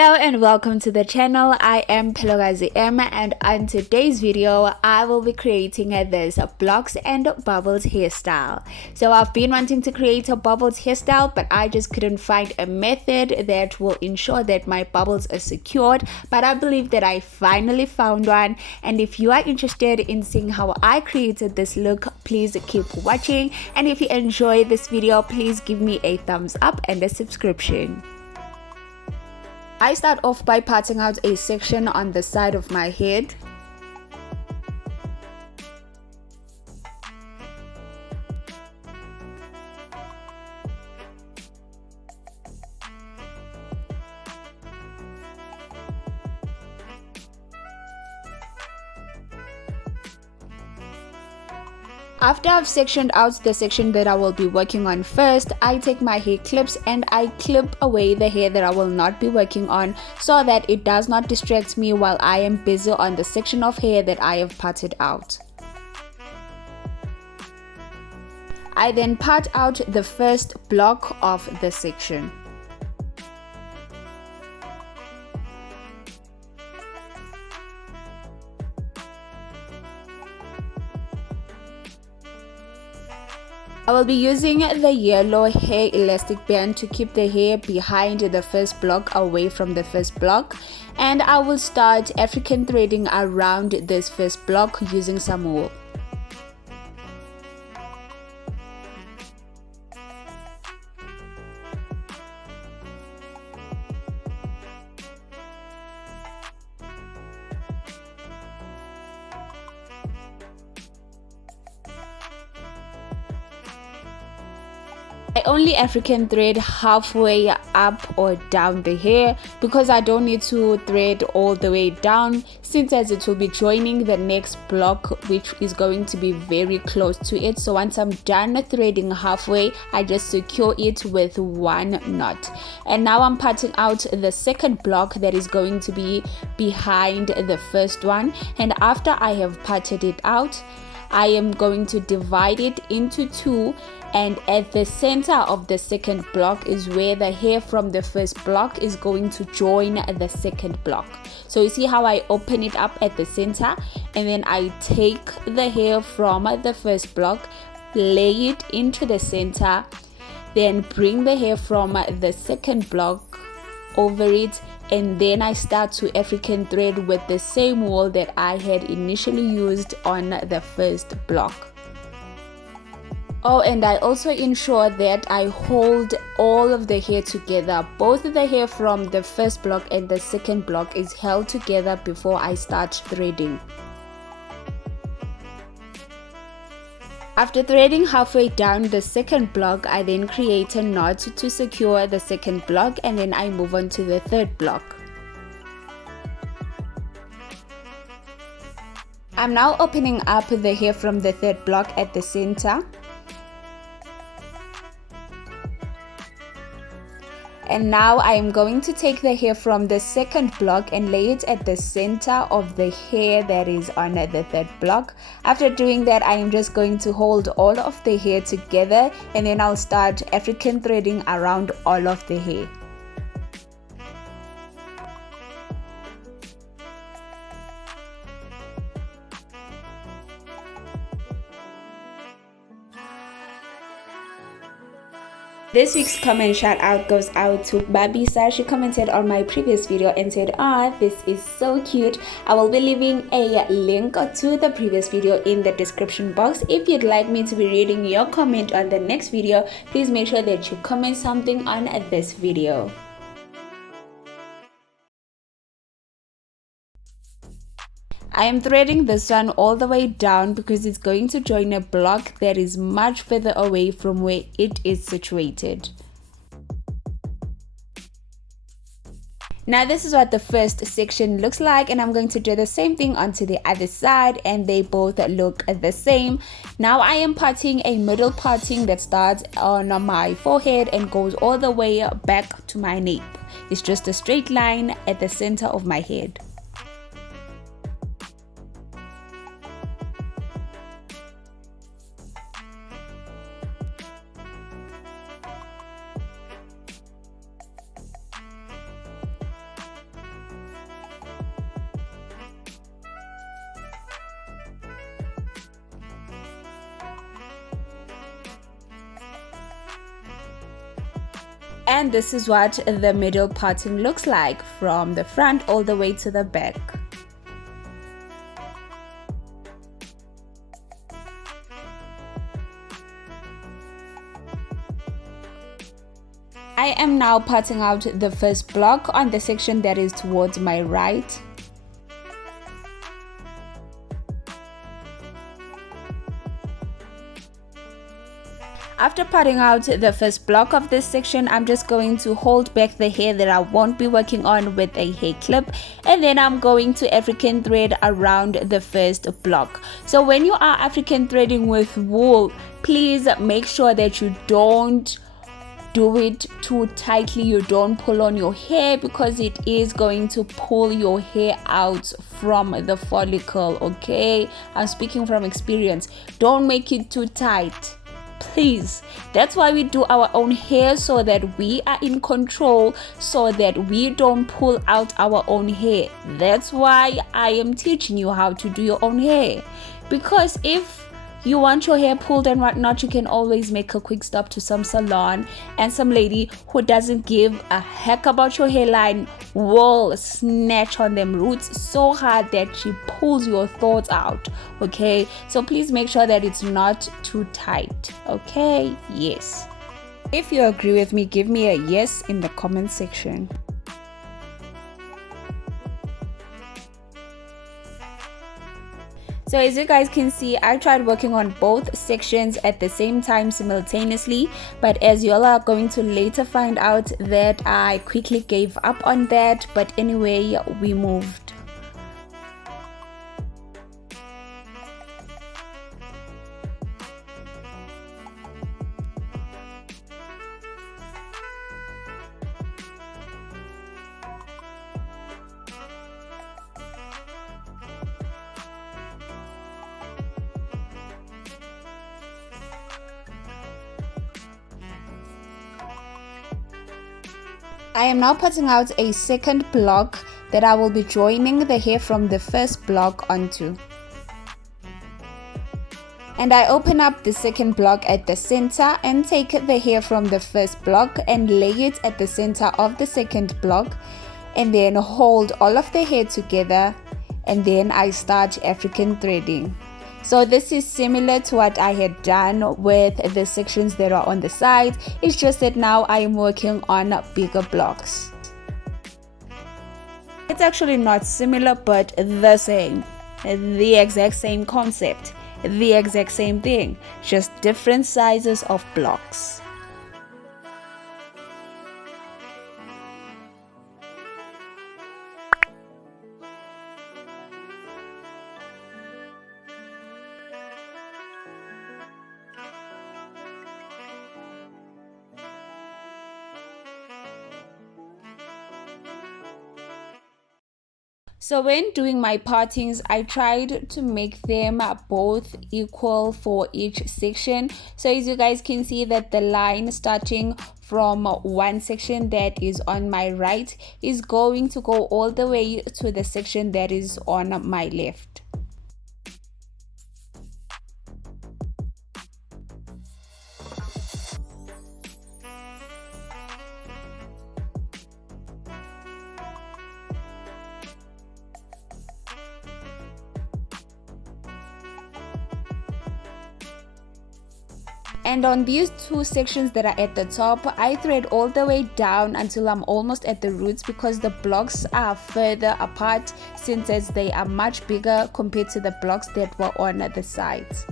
Hello and welcome to the channel. I am Pelogazi M, and on today's video I will be creating this blocks and bubbles hairstyle. So I've been wanting to create a bubbles hairstyle, but I just couldn't find a method that will ensure that my bubbles are secured, but I believe that I finally found one. And if you are interested in seeing how I created this look, please keep watching, and if you enjoy this video, please give me a thumbs up and a subscription. I start off by parting out a section on the side of my head. After I've sectioned out the section that I will be working on first, I take my hair clips and I clip away the hair that I will not be working on so that it does not distract me while I am busy on the section of hair that I have parted out. I then part out the first block of the section. I will be using the yellow hair elastic band to keep the hair behind the first block away from the first block, and I will start African threading around this first block using some wool. I only African thread halfway up or down the hair because I don't need to thread all the way down, since as it will be joining the next block which is going to be very close to it. So once I'm done threading halfway, I just secure it with one knot. And now I'm parting out the second block that is going to be behind the first one, and after I have parted it out, I am going to divide it into two, and at the center of the second block is where the hair from the first block is going to join the second block. So you see how I open it up at the center, and then I take the hair from the first block, lay it into the center, then bring the hair from the second block over it, and then I start to African thread with the same wool that I had initially used on the first block. Oh, and I also ensure that I hold all of the hair together. Both the hair from the first block and the second block is held together before I start threading. After threading halfway down the second block, I then create a knot to secure the second block, and then I move on to the third block. I'm now opening up the hair from the third block at the center. And now I am going to take the hair from the second block and lay it at the center of the hair that is on the third block. After doing that, I am just going to hold all of the hair together, and then I'll start African threading around all of the hair. This week's comment shout out goes out to Babisa. She commented on my previous video and said, this is so cute. I will be leaving a link to the previous video in the description box. If you'd like me to be reading your comment on the next video, please make sure that you comment something on this video. I am threading this one all the way down because it's going to join a block that is much further away from where it is situated. Now this is what the first section looks like, and I'm going to do the same thing onto the other side, and they both look the same. Now I am parting a middle parting that starts on my forehead and goes all the way back to my nape. It's just a straight line at the center of my head. And this is what the middle parting looks like from the front all the way to the back. I am now parting out the first block on the section that is towards my right. After parting out the first block of this section, I'm just going to hold back the hair that I won't be working on with a hair clip, and then I'm going to African thread around the first block. So when you are African threading with wool, please make sure that you don't do it too tightly. You don't pull on your hair, because it is going to pull your hair out from the follicle. Okay, I'm speaking from experience. Don't make it too tight, please. That's why we do our own hair, so that we are in control, so that we don't pull out our own hair. That's why I am teaching you how to do your own hair, because if you want your hair pulled and whatnot, you can always make a quick stop to some salon, and some lady who doesn't give a heck about your hairline will snatch on them roots so hard that she pulls your thoughts out. Okay, so please make sure that it's not too tight. Okay, yes. If you agree with me, give me a yes in the comment section. So as you guys can see, I tried working on both sections at the same time simultaneously, but as you all are going to later find out that I quickly gave up on that. But anyway, we moved. I am now putting out a second block that I will be joining the hair from the first block onto. And I open up the second block at the center and take the hair from the first block and lay it at the center of the second block, and then hold all of the hair together, and then I start African threading. So this is similar to what I had done with the sections that are on the side. It's just that now I am working on bigger blocks. It's actually not similar, but the same. The exact same concept. The exact same thing. Just different sizes of blocks. So when doing my partings, I tried to make them both equal for each section. So as you guys can see that the line starting from one section that is on my right is going to go all the way to the section that is on my left. And on these two sections that are at the top, I thread all the way down until I'm almost at the roots, because the blocks are further apart since as they are much bigger compared to the blocks that were on the sides.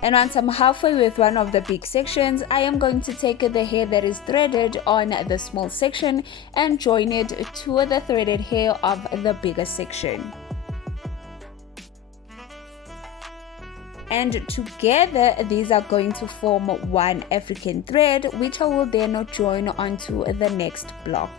And once I'm halfway with one of the big sections, I am going to take the hair that is threaded on the small section and join it to the threaded hair of the bigger section. And together these are going to form one African thread, which I will then join onto the next block.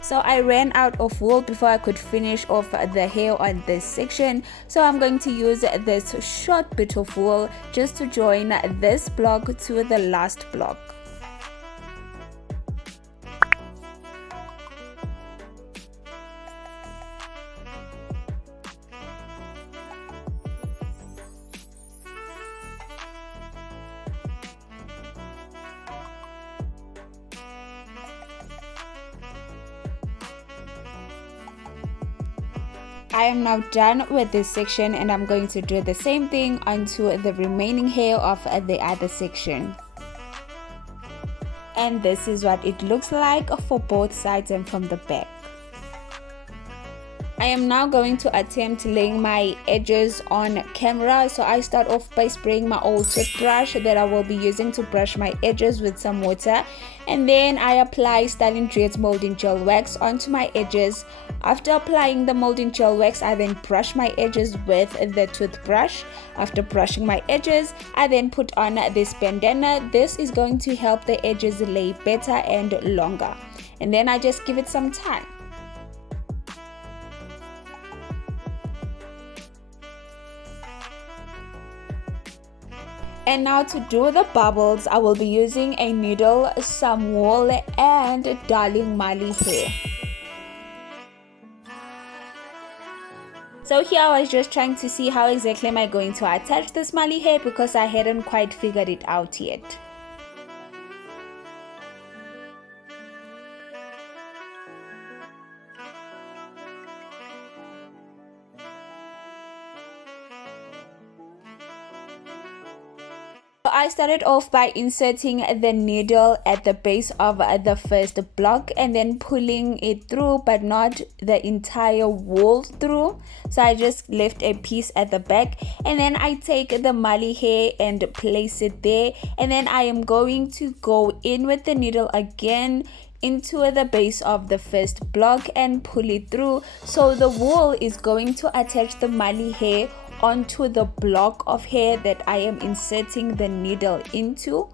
So I ran out of wool before I could finish off the hair on this section, so I'm going to use this short bit of wool just to join this block to the last block. I am now done with this section, and I'm going to do the same thing onto the remaining hair of the other section. And this is what it looks like for both sides and from the back. I am now going to attempt laying my edges on camera. So I start off by spraying my old toothbrush that I will be using to brush my edges with some water, and then I apply Styling Dreads molding gel wax onto my edges. After applying the molding gel wax, I then brush my edges with the toothbrush. After brushing my edges, I then put on this bandana. This is going to help the edges lay better and longer, and then I just give it some time. And now to do the bubbles, I will be using a needle, some wool, and darling Mali hair. So here I was just trying to see how exactly am I going to attach this Mali hair, because I hadn't quite figured it out yet. I started off by inserting the needle at the base of the first block and then pulling it through, but not the entire wool through. So I just left a piece at the back, and then I take the Mali hair and place it there, and then I am going to go in with the needle again into the base of the first block and pull it through. So the wool is going to attach the Mali hair onto the block of hair that I am inserting the needle into.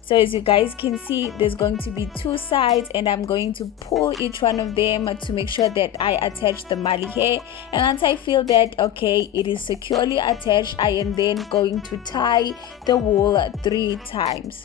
So as you guys can see, there's going to be two sides, and I'm going to pull each one of them to make sure that I attach the Mali hair. And once I feel that okay, it is securely attached, I am then going to tie the wool 3 times.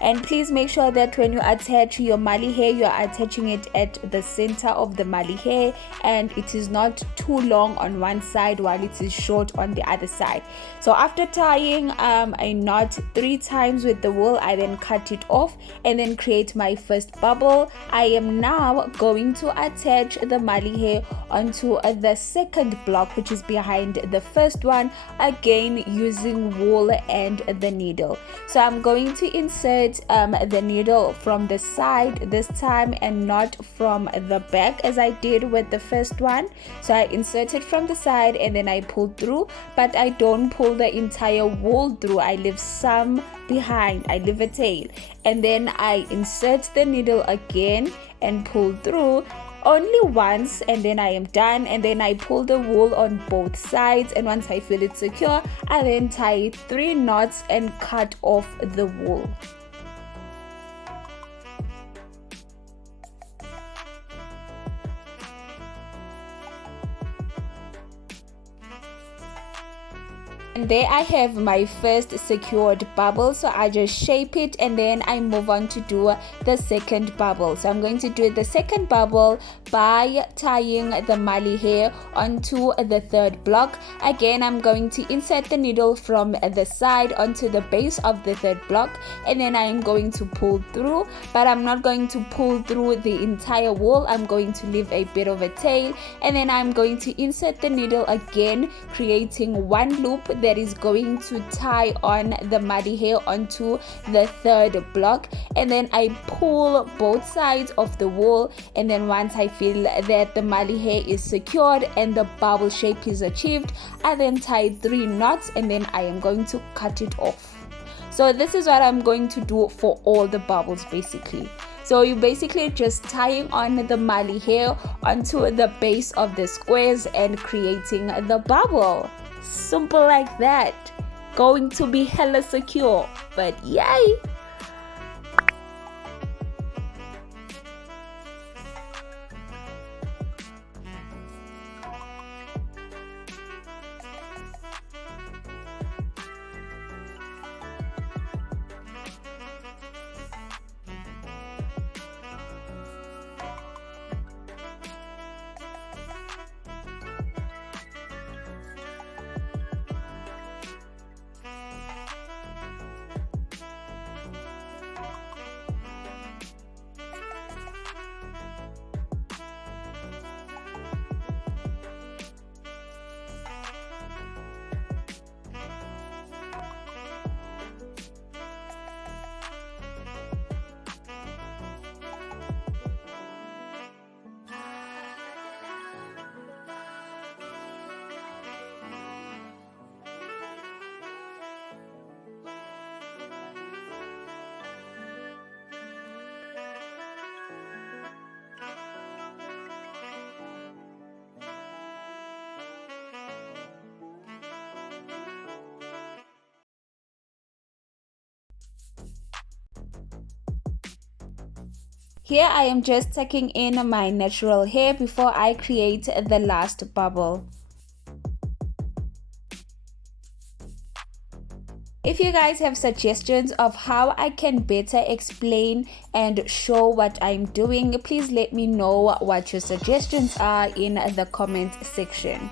And please make sure that when you attach your Mali hair, you are attaching it at the center of the Mali hair, and it is not too long on one side while it is short on the other side. So after tying a knot 3 times with the wool, I then cut it off and then create my first bubble. I am now going to attach the Mali hair onto the second block, which is behind the first one, again using wool and the needle. So I'm going to insert the needle from the side this time and not from the back as I did with the first one. So I insert it from the side and then I pull through, but I don't pull the entire wool through. I leave some behind, I leave a tail, and then I insert the needle again and pull through only once, and then I am done. And then I pull the wool on both sides, and once I feel it secure, I then tie 3 knots and cut off the wool. And there I have my first secured bubble, so I just shape it and then I move on to do the second bubble. So I'm going to do the second bubble by tying the Mali hair onto the third block. Again, I'm going to insert the needle from the side onto the base of the third block, and then I am going to pull through, but I'm not going to pull through the entire wool. I'm going to leave a bit of a tail, and then I'm going to insert the needle again, creating one loop. that is going to tie on the muddy hair onto the third block, and then I pull both sides of the wool, and then once I feel that the muddy hair is secured and the bubble shape is achieved, I then tie 3 knots, and then I am going to cut it off. So this is what I'm going to do for all the bubbles basically. So you basically just tying on the mali hair onto the base of the squares and creating the bubble. Simple like that. Going to be hella secure, but yay! Here I am just tucking in my natural hair before I create the last bubble. If you guys have suggestions of how I can better explain and show what I'm doing, please let me know what your suggestions are in the comment section.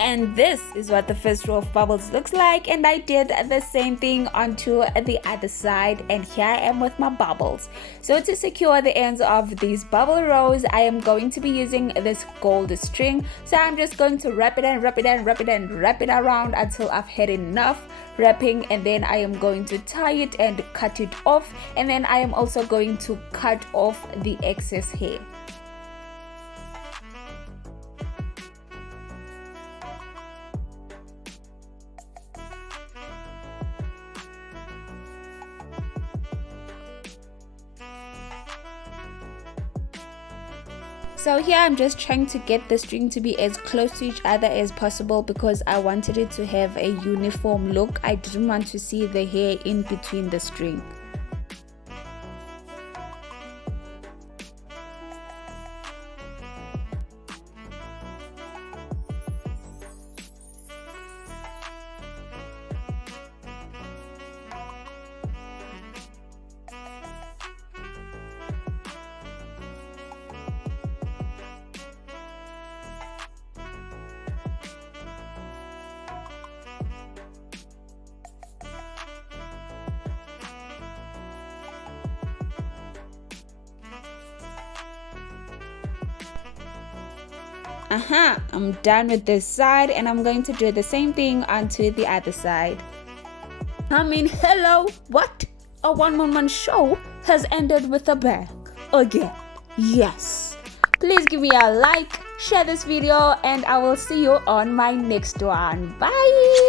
And this is what the first row of bubbles looks like, and I did the same thing onto the other side, and here I am with my bubbles. So to secure the ends of these bubble rows, I am going to be using this gold string. So I'm just going to wrap it and wrap it and wrap it and wrap it around until I've had enough wrapping, and then I am going to tie it and cut it off, and then I am also going to cut off the excess hair. So here I'm just trying to get the string to be as close to each other as possible because I wanted it to have a uniform look. I didn't want to see the hair in between the string. I'm done with this side, and I'm going to do the same thing onto the other side. I mean, hello, what? A one-on-one show has ended with a bang again. Yes. Please give me a like, share this video, and I will see you on my next one. Bye.